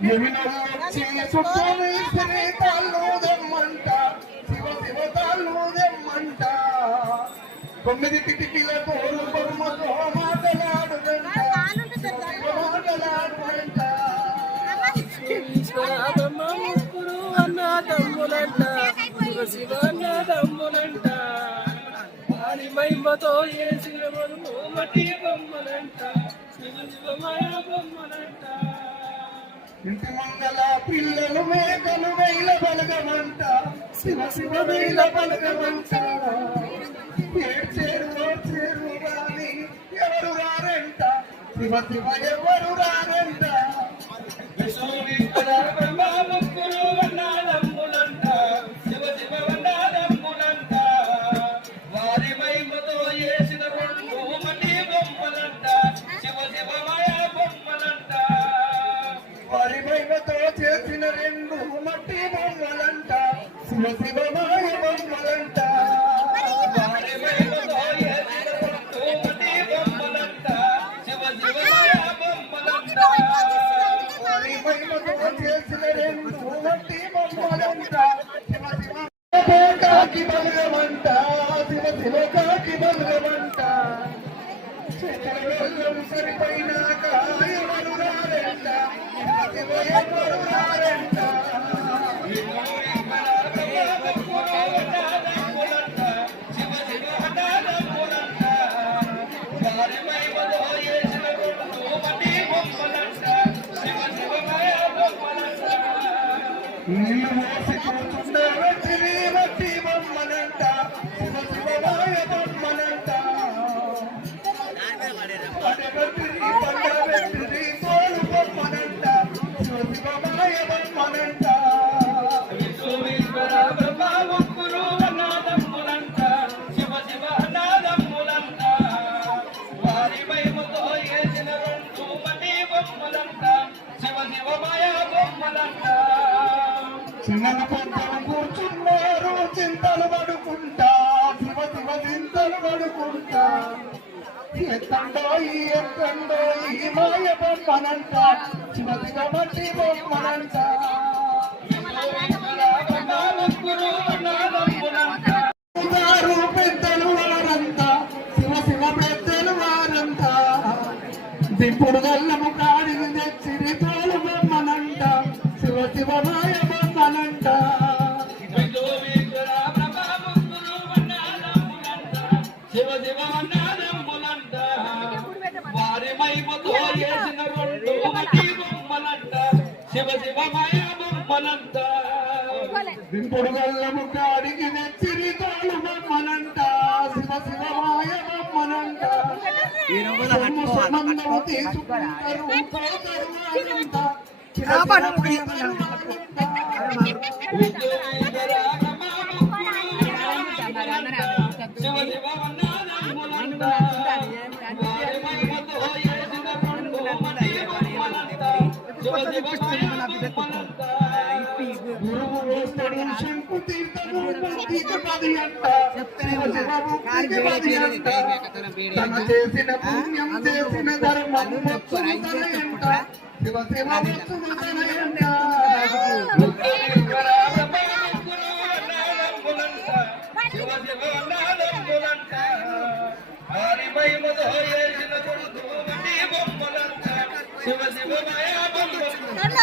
వచ్చి చుట్టూని తాళ్ళు దమ్మంట శివ శివ తాళ్ళు దమ్మంట 9 కిటికీల తోడు బొమ్మతో మాటలాడుదంట మాటలాడుదంట అన్నదమ్ములంట శివ శివ అన్నదమ్ములంట వారి మహిమతో చేసిన మనము మట్టి బొమ్మలంట శివ శివ మాయ బొమ్మలంట ఇంటి మంగళ పిల్లలు మేకలు వేల బలగమంట శివ శివ వేల బలగమంట ఏడ్చేరు ఓడ్చేరు గాని ఎవరు రారంట శివ శివ ఎవరు రారంట వారి మహిమతో చేసిన రెండు మట్టి బొమ్మలంట శివ శివ మాయ బొమ్మలంట వారి మహిమతో చేసిన 2 మట్టి బొమ్మలంట శివ శివ మాయ బొమ్మలంట వారి మహిమతో చేసిన 2 మట్టి బొమ్మలంట శివ శివ మాయ బొమ్మలంట వారి మహిమతో చేసిన 2 మట్టి బొమ్మలంట శివ శివ కాకి బలగమంట శివ శివ కాకి బలగమంట సరిపోయినాక ఎవరు రారంట శివ ఎవరు రారంట వారి మహిమతో చేసిన 2 మట్టి బొమ్మలంట శివ శివ మాయ బొమ్మలంట నీళ్ళు మోసి కూర్చుండే వెచ్చిరి మట్టి బొమ్మలంట శివ శివ మాయ బొమ్మలంట పడబెట్టిరి పండబెట్టిరి తోలు బొమ్మలంట శివ శివ మాయ బొమ్మలంట విశ్వేశ్వర బ్రహ్మ ముగ్గురు అన్నదమ్ములంట శివ శివ అన్నదమ్ములంట వారి మహిమతో చేసిన 2 మట్టి బొమ్మలంట శివ శివ మాయ బొమ్మలంట చిన్నలు కొంచెం కూర్చున్నారు చింతలు పడుకుంటా శివ శివ చింతలు పడుకుంటా ఎత్తండో ఈ మాయ బొమ్మనంట శివ శివ మట్టి బొమ్మనంట పెద్దలు వారంతా శివ శివ పెద్దలు వారంతా దిప్పుడు గల్లము కాడిని తెచ్చిరి తోలు బొమ్మనంట శివ శివ మాయ బొమ్మనంట శివ శివ అన్నదమ్ములంట వారి మహిమతో చేసిన 2 మట్టి బొమ్మలంట శివ శివ మాయ బొమ్మలంట దిప్పుడు గల్లము కాడికి తెచ్చిరి తోలు బొమ్మనంట శివ శివ మాయ బొమ్మనంట సంబంధం తీసుకుంటారు పోతారు శివ శివ అన్నదమ్ములంట వారి మహిమతో చేసిన 2 మట్టి బొమ్మలంట శివ శివ మాయ బొమ్మలంట గురువు వేస్తాడు శంకు తీర్థము ముక్తికి 10 అంట శివ శివ ముక్తికి 10 అంట తన చేసిన పుణ్యం చేసిన ధర్మం మొత్తుతనయంట శివ శివ మొత్తుతనయంట శివ శివ అన్నదమ్ములంట వారి మహిమతో చేసిన 2 మట్టి బొమ్మలంట శివ శివ మాయ బొమ్మలంట